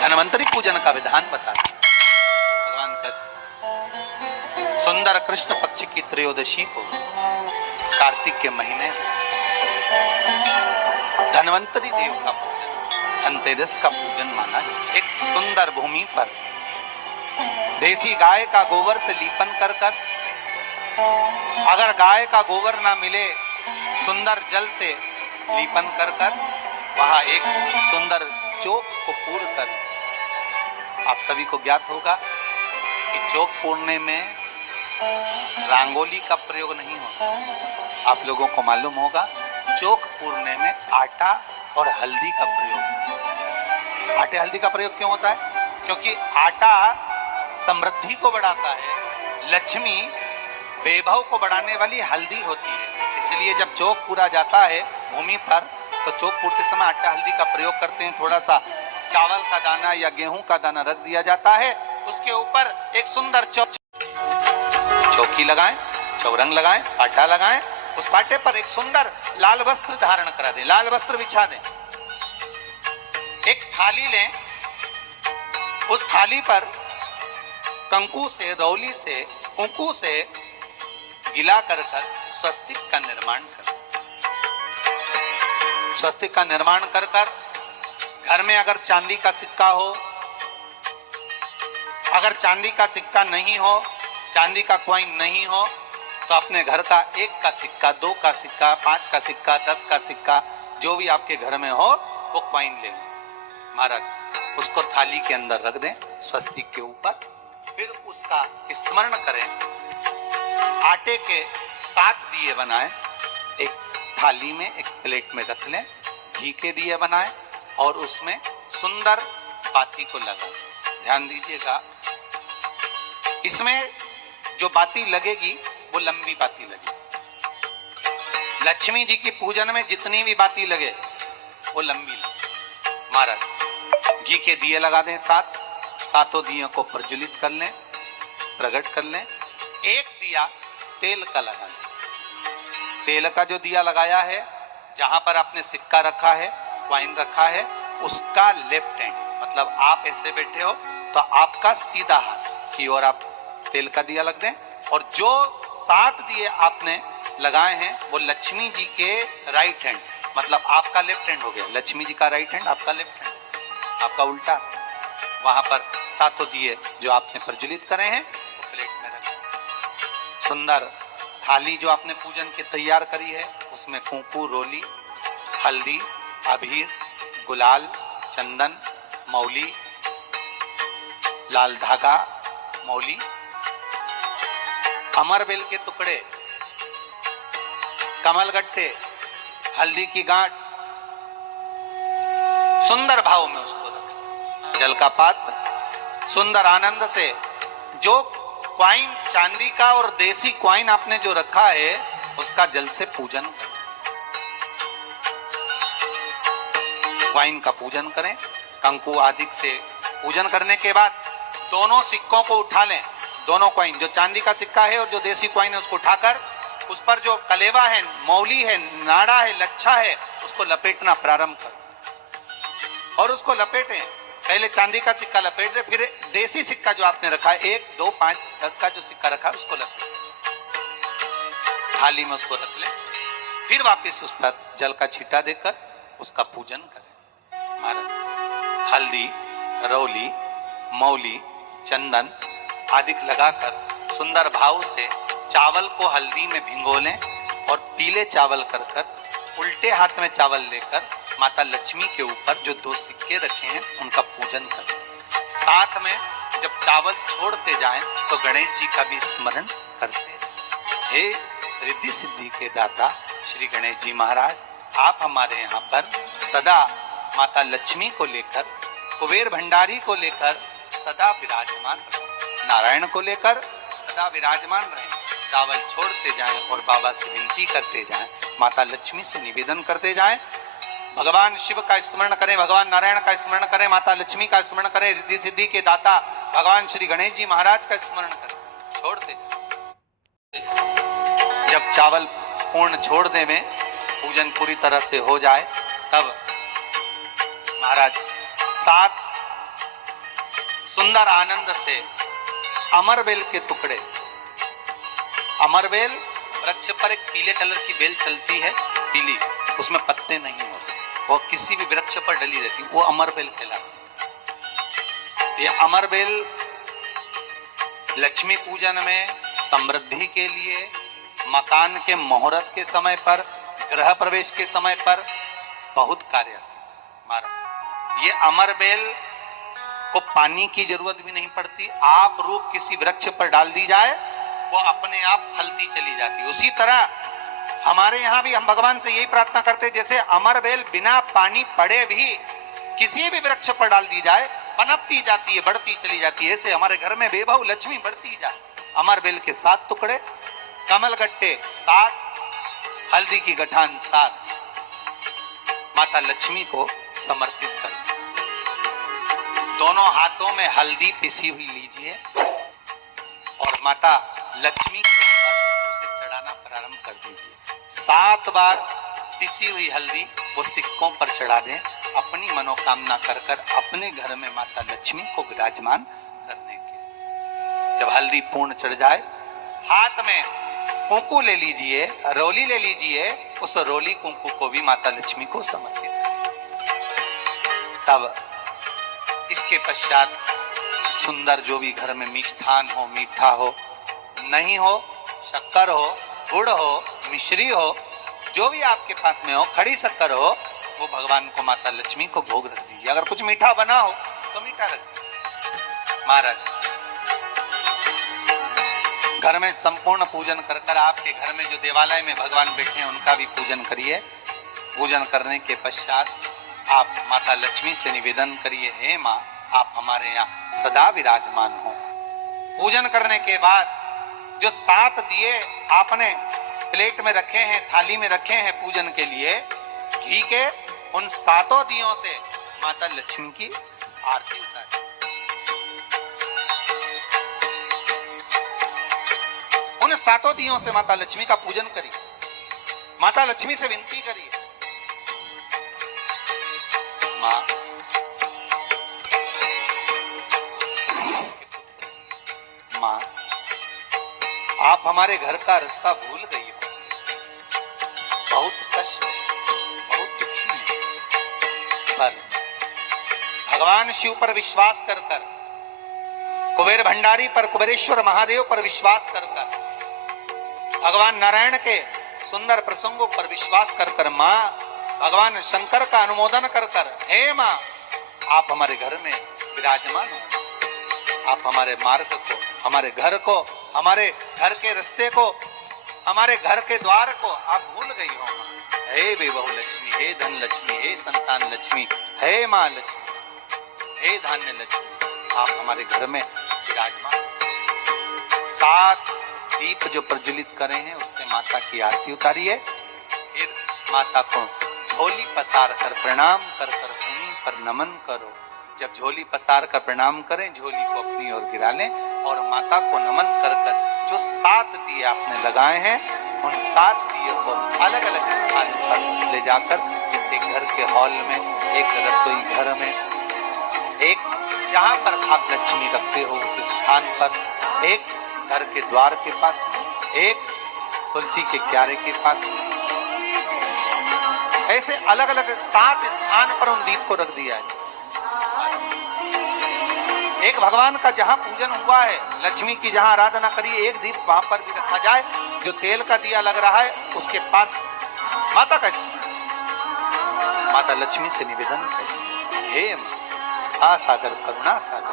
धन्वंतरी पूजन का विधान बताते। भगवान का सुंदर कृष्ण पक्ष की त्रयोदशी को कार्तिक के महीने धन्वंतरी देव का पूजन, धनतेरस का पूजन माना। एक सुंदर भूमि पर देसी गाय का गोबर से लीपन कर कर, अगर गाय का गोबर ना मिले सुंदर जल से लीपन कर कर, वहां एक सुंदर चौक को पूर कर, आप सभी को ज्ञात होगा कि चौक पूरने में रंगोली का प्रयोग नहीं होता। आप लोगों को मालूम होगा चौक पूरने में आटा और हल्दी का प्रयोग। आटे हल्दी का प्रयोग क्यों होता है? क्योंकि आटा समृद्धि को बढ़ाता है, लक्ष्मी वैभव को बढ़ाने वाली हल्दी होती है। इसलिए जब चौक पूरा जाता है भूमि पर, तो चौक पूरते समय आटा हल्दी का प्रयोग करते हैं। थोड़ा सा चावल का दाना या गेहूं का दाना रख दिया जाता है, उसके ऊपर एक सुंदर चौकी लगाएं, चौरंग लगाएं, पाटा लगाएं, उस पाटे पर एक सुंदर लाल वस्त्र धारण करा दें, लाल वस्त्र बिछा दें। एक थाली लें, उस थाली पर कंकु से, रौली से, कुंकू से गिला कर स्वस्तिक का निर्माण करें। स्वस्तिक का निर्माण कर कर घर में अगर चांदी का सिक्का हो, अगर चांदी का सिक्का नहीं हो, चांदी का कॉइन नहीं हो, तो अपने घर का 1 का सिक्का, 2 का सिक्का, 5 का सिक्का, 10 का सिक्का, जो भी आपके घर में हो वो कॉइन ले लें महाराज, उसको थाली के अंदर रख दें स्वस्तिक के ऊपर। फिर उसका स्मरण करें, आटे के 7 दिए बनाएं, एक थाली में, एक प्लेट में रख लें, घी के दिए बनाएं और उसमें सुंदर बाती को लगाएं। ध्यान दीजिएगा, इसमें जो बाती लगेगी वो लंबी बाती लगेगी। लक्ष्मी जी की पूजन में जितनी भी बाती लगे वो लंबी लगे। महाराज घी के दिए लगा दें 7, सातों दियों को प्रज्वलित कर लें, प्रकट कर लें। एक दिया तेल का लगा दें। तेल का जो दिया लगाया है, जहां पर आपने सिक्का रखा है, कॉइन रखा है, उसका लेफ्ट हैंड, मतलब आप ऐसे बैठे हो तो आपका सीधा हाथ की ओर आप तेल का दिया लग दें। और जो 7 दिए आपने लगाए हैं वो लक्ष्मी जी के राइट हैंड, मतलब आपका लेफ्ट हैंड हो गया, लक्ष्मी जी का राइट हैंड, आपका लेफ्ट हैंड, आपका उल्टा। वहां पर 7 दिए जो आपने प्रज्वलित करे हैं वो प्लेट में रखें। सुंदर थाली जो आपने पूजन की तैयार करी है, उसमें कुंकू, रोली, हल्दी, अबीर, गुलाल, चंदन, मौली, लाल धागा, मौली, अमरबेल के टुकड़े, कमलगट्टे, हल्दी की गांठ, सुंदर भाव में उसको रखें। जल का पात्र सुंदर आनंद से, जो क्वाइन चांदी का और देसी क्वाइन आपने जो रखा है उसका जल से पूजन करें। क्वाइन का पूजन करें, कंकु आदि से पूजन करने के बाद दोनों सिक्कों को उठा लें। दोनों कॉइन, जो चांदी का सिक्का है और जो देसी कॉइन है, उसको उठाकर उस पर जो कलेवा है, मौली है, नाड़ा है, लच्छा है, उसको लपेटना प्रारंभ कर और उसको लपेटें। पहले चांदी का सिक्का लपेट दे, फिर देसी सिक्का जो आपने रखा है 1, 2, 5, 10 का जो सिक्का रखा है उसको लपेट, थाली में उसको रख लें। फिर वापस उस पर जल का छींटा देकर उसका पूजन करें। महाराज हल्दी, रौली, मौली, चंदन आदि लगाकर सुंदर भाव से चावल को हल्दी में भिगो लें और पीले चावल कर कर उल्टे हाथ में चावल लेकर माता लक्ष्मी के ऊपर जो 2 सिक्के रखे हैं उनका पूजन करें। साथ में जब चावल छोड़ते जाएं तो गणेश जी का भी स्मरण करते हैं। हे रिद्धि सिद्धि के दाता श्री गणेश जी महाराज, आप हमारे यहाँ पर सदा माता लक्ष्मी को लेकर, कुबेर भंडारी को लेकर सदा विराजमान रहे, नारायण को लेकर सदा विराजमान रहे। चावल छोड़ते जाएं और बाबा से विनती करते जाएं, माता लक्ष्मी से निवेदन करते जाएं, भगवान शिव का स्मरण करें, भगवान नारायण का स्मरण करें, माता लक्ष्मी का स्मरण करें, रिद्धि सिद्धि के दाता भगवान श्री गणेश जी महाराज का स्मरण करें। छोड़ते जब चावल पूर्ण छोड़ दे में पूजन पूरी तरह से हो जाए, तब महाराज 7 सुंदर आनंद से अमरबेल के टुकड़े, अमरबेल वृक्ष पर एक पीले कलर की बेल चलती है, पीली, उसमें पत्ते नहीं होते, वो किसी भी वृक्ष पर डली रहती, वो अमरबेल कहलाती। ये अमरबेल लक्ष्मी पूजन में, समृद्धि के लिए, मकान के मुहूर्त के समय पर, गृह प्रवेश के समय पर बहुत कार्य हमारा। ये अमरबेल को पानी की जरूरत भी नहीं पड़ती, आप रूप किसी वृक्ष पर डाल दी जाए वो अपने आप फलती चली जाती। उसी तरह हमारे यहाँ भी हम भगवान से यही प्रार्थना करते हैं, जैसे अमरबेल बिना पानी पड़े भी किसी भी वृक्ष पर डाल दी जाए पनपती जाती है, बढ़ती चली जाती है। ऐसे हमारे घर में बेबहू लक्ष्मी बढ़ती जाए। अमरबेल के 7 टुकड़े, कमल गट्टे 7, हल्दी की गठान 7, माता लक्ष्मी को समर्पित कर। दोनों हाथों में हल्दी पिसी हुई लीजिए और माता लक्ष्मी के ऊपर उसे चढ़ाना प्रारंभ कर दीजिए। 7 बार पिसी हुई हल्दी वो सिक्कों पर चढ़ा दें, अपनी मनोकामना कर कर अपने घर में माता लक्ष्मी को विराजमान करने के। जब हल्दी पूर्ण चढ़ जाए, हाथ में कुंकू ले लीजिए, रोली ले लीजिए, उस रोली कुंकू को भी माता लक्ष्मी को समर्पित करें। तब इसके पश्चात सुंदर जो भी घर में मिष्ठान हो, मीठा हो, नहीं हो, शक्कर हो, गुड़ हो, मिश्री हो, जो भी आपके पास में हो, खड़ी शक्कर हो, वो भगवान को, माता लक्ष्मी को भोग रख दीजिए। अगर कुछ मीठा बना हो तो मीठा रख दीजिए। महाराज घर में संपूर्ण पूजन कर कर आपके घर में जो देवालय में भगवान बैठे हैं उनका भी पूजन करिए। पूजन करने के पश्चात आप माता लक्ष्मी से निवेदन करिए, हे माँ आप हमारे यहाँ सदा विराजमान हो। पूजन करने के बाद जो 7 दिए आपने प्लेट में रखे हैं, थाली में रखे हैं पूजन के लिए, घी के उन 7 दियों से माता लक्ष्मी की आरती उतारिए। उन 7 दियों से माता लक्ष्मी का पूजन करिए। माता लक्ष्मी से विनती करिए, माँ माँ आप हमारे घर का रास्ता भूल गई हो, बहुत कष्ट, बहुत दुखी है, पर भगवान शिव पर विश्वास कर कर, कुबेर भंडारी पर, कुबेरेश्वर महादेव पर विश्वास कर कर, भगवान नारायण के सुंदर प्रसंगों पर विश्वास कर कर, माँ भगवान शंकर का अनुमोदन कर कर, हे माँ आप हमारे घर में विराजमान हो। आप हमारे मार्ग को, हमारे घर को, हमारे घर के रास्ते को, हमारे घर के द्वार को आप भूल गई हो माँ। हे बेबहू लक्ष्मी, हे धन लक्ष्मी, हे संतान लक्ष्मी, हे माँ लक्ष्मी, हे धान्य लक्ष्मी, आप हमारे घर में विराजमान। 7 दीप जो प्रज्वलित करे हैं उससे माता की आरती उतारिए। फिर माता को झोली पसार कर प्रणाम कर कर भूमि पर नमन करो। जब झोली पसार कर प्रणाम करें, झोली को अपनी ओर गिरा लें और माता को नमन कर कर जो 7 दिए आपने लगाए हैं उन 7 दिए को अलग अलग स्थान पर ले जाकर, जैसे घर के हॉल में, एक रसोई घर में, एक जहां पर आप लक्ष्मी रखते हो उस स्थान पर, एक घर के द्वार के पास में, एक तुलसी के क्यारे के पास में, ऐसे अलग अलग 7 स्थान पर उन दीप को रख दिया है। एक भगवान का जहां पूजन हुआ है, लक्ष्मी की जहां आराधना करिए, एक दीप वहां पर भी रखा जाए। जो तेल का दिया लग रहा है उसके पास माता का, माता लक्ष्मी से निवेदन करिए, हे मां सागर करुणा सागर,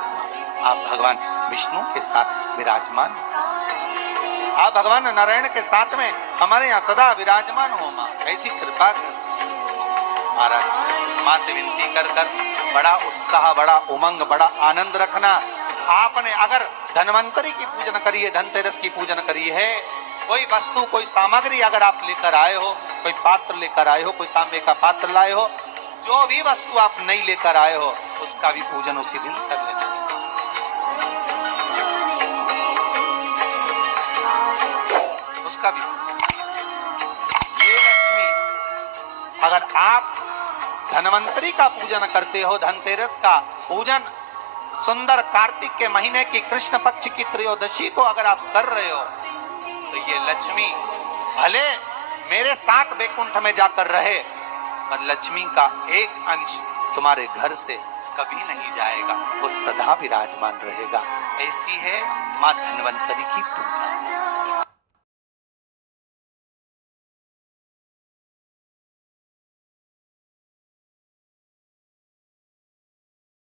आप भगवान विष्णु के साथ विराजमान, आप भगवान नारायण के साथ में हमारे यहाँ सदा विराजमान हो माँ, ऐसी कृपा कर। महाराज माँ से विनती कर कर बड़ा उत्साह, बड़ा उमंग, बड़ा आनंद रखना। आपने अगर धनवंतरी की पूजन करी है, धनतेरस की पूजन करी है, कोई वस्तु, कोई सामग्री अगर आप लेकर आए हो, कोई पात्र लेकर आए हो, कोई तांबे का पात्र लाए हो, जो भी वस्तु आप नहीं लेकर आए हो उसका भी पूजन उसी दिन कर लेना। उसका भी, ये लक्ष्मी, अगर आप धनवंतरी का पूजन करते हो, धनतेरस का पूजन सुंदर कार्तिक के महीने की कृष्ण पक्ष की त्रयोदशी को अगर आप कर रहे हो तो ये लक्ष्मी भले मेरे साथ वैकुंठ में जाकर रहे, पर लक्ष्मी का एक अंश तुम्हारे घर से कभी नहीं जाएगा, वो सदा विराजमान रहेगा। ऐसी है मां धन्वंतरी की पूजा।